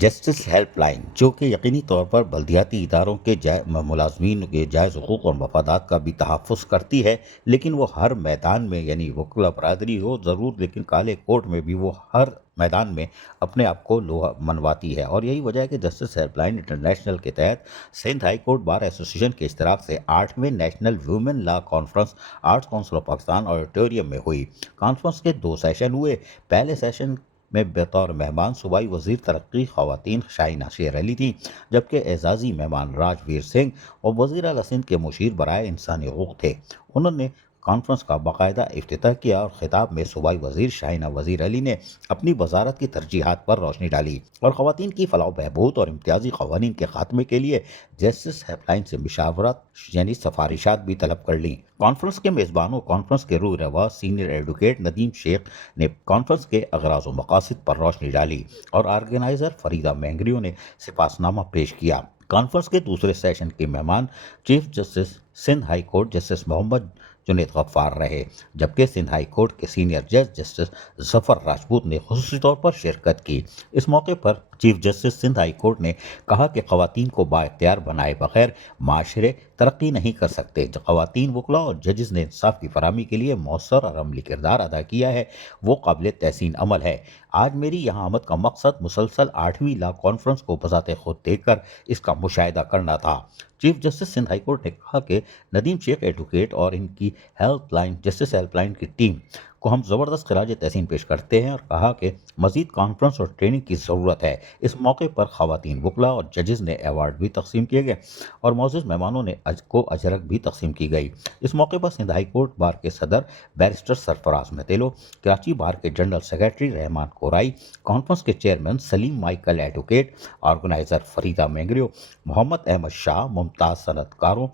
Justice help line, جو کہ یقینی طور پر بلدیاتی اداروں کے ملازمین کے جائز حقوق اور مفادات کا بھی تحفظ کرتی ہے، لیکن وہ ہر میدان میں، یعنی وکلا برادری ہو ضرور، لیکن کالے کوٹ میں بھی وہ ہر میدان میں اپنے آپ کو لوہا منواتی ہے۔ اور یہی وجہ ہے کہ جسٹس ہیلپ لائن انٹرنیشنل کے تحت سندھ ہائی کورٹ بار ایسوسی ایشن کے اشتراک سے 8ویں national women law conference arts council of Pakistan auditorium میں ہوئی۔ کانفرنس کے 2 سیشن ہوئے۔ پہلے سیشن میں بطور مہمان صوبائی وزیر ترقی خواتین شاہینہ شیر علی تھیں، جبکہ اعزازی مہمان راجویر سنگھ اور وزیر اعلیٰ سندھ کے مشیر برائے انسانی حقوق تھے۔ انہوں نے کانفرنس کا باقاعدہ افتتاح کیا اور خطاب میں صوبائی وزیر شاہینہ وزیر علی نے اپنی وزارت کی ترجیحات پر روشنی ڈالی اور خواتین کی فلاح و بہبود اور امتیازی قوانین کے خاتمے کے لیے جسٹس ہیلپ لائن سے مشاورت یعنی سفارشات بھی طلب کر لیں۔ کانفرنس کے میزبانوں کانفرنس کے روح رواں سینئر ایڈوکیٹ ندیم شیخ نے کانفرنس کے اغراض و مقاصد پر روشنی ڈالی اور آرگنائزر فریدہ مینگریو نے سپاسنامہ پیش کیا۔ کانفرنس کے دوسرے سیشن کے مہمان chief justice Sindh high court justice Muhammad Junaid Ghaffar رہے، جبکہ سندھ ہائی کورٹ کے سینئر جج جسٹس ظفر راجپوت نے خصوصی طور پر شرکت کی۔ اس موقع پر chief justice Sindh high court نے کہا کہ خواتین کو بااختیار بنائے بغیر معاشرے ترقی نہیں کر سکتے۔ خواتین وکلا اور ججز نے انصاف کی فراہمی کے لیے مؤثر اور عملی کردار ادا کیا ہے، وہ قابل تحسین عمل ہے۔ آج میری یہاں آمد کا مقصد مسلسل 8ویں لا کانفرنس کو بذات خود دیکھ کر اس کا مشاہدہ کرنا تھا۔ Chief justice Sindh high court نے کہا کہ ندیم شیخ ایڈوکیٹ اور ان کی help line justice help line کی ٹیم کو ہم زبردست خراج تحسین پیش کرتے ہیں اور کہا کہ مزید کانفرنس اور ٹریننگ کی ضرورت ہے۔ اس موقع پر خواتین وکلا اور ججز نے ایوارڈ بھی تقسیم کیے گئے اور معزز مہمانوں نے کو اجرک بھی تقسیم کی گئی۔ اس موقع پر سندھ ہائی کورٹ بار کے صدر بیرسٹر سرفراز متیلو، کراچی بار کے جنرل سیکرٹری رحمان کورائی، کانفرنس کے چیئرمین سلیم مائیکل ایڈوکیٹ، آرگنائزر فریدہ مینگریو، محمد احمد شاہ، ممتاز صنعت کاروں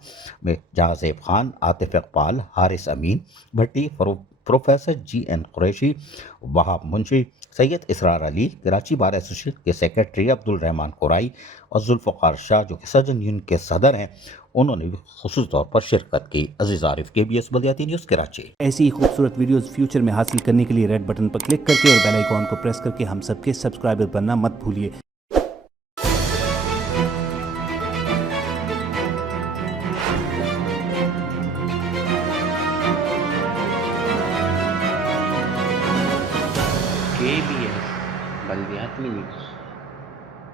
میں جہاں زیب خان، عاطف اقبال، حارث امین بھٹی، پروفیسر جی این قریشی، وہاب منشی، سید اسرار علی، کراچی بار ایسوسی ایشن کے سیکرٹری عبدالرحمان کورائی اور ذوالفقار شاہ جو کہ سرجن یونین کے صدر ہیں، انہوں نے بھی خصوصی طور پر شرکت کی۔ عزیز عارف، KBS بلدیاتی نیوز کراچی۔ ایسی ہی خوبصورت ویڈیوز فیوچر میں حاصل کرنے کے لیے ریڈ بٹن پر کلک کر کے اور بیل آئیکن کو پریس کر کے ہم سب کے سبسکرائبر بننا مت بھولیے۔ KBS بلدیاتی نیوز۔